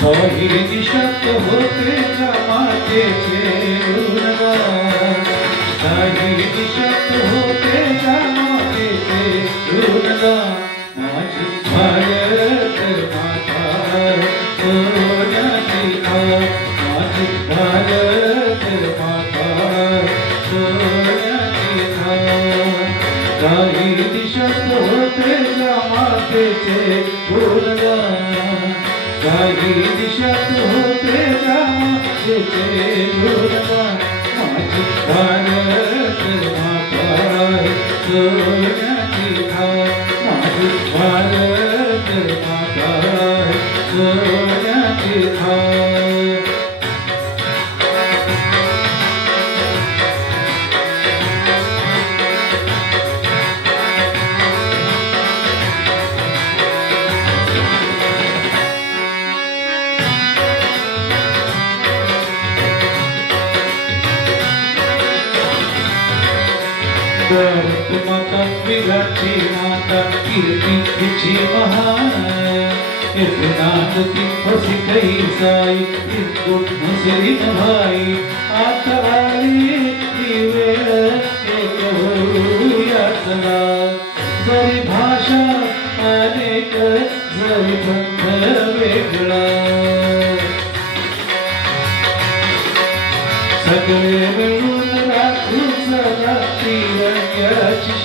সহিত সত্য হতে আমাকে তাহিদ শব্দ হতে জামাতে ভুল তাহিদ শব্দ হতে জামাতে ভুল মাঝ ভারত মাতায় সোনাকি খা মাঝ ভারত মাতায় সোনা Birth mata virati mata kirti kichi mahana Yadinati hosi kai sai Yadut musiri bhai Atavali divera ekahu yasana Zari bhasha aneka zari bandha vegla Sagare melu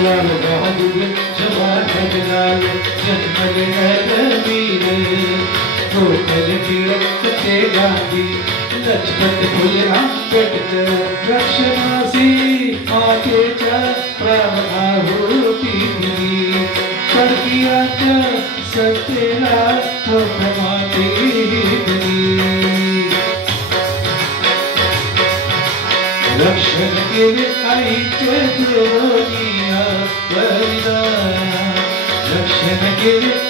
Duvarı bağlı Cevap edilal Cenneli elbine Kurteli tirek Kıte gandhi Lacpet bhulya Kıtk Rakshanasi Aake cha Pravahuti Karkiya cha Satela Purnamati Rakshana kire Aiche Dura give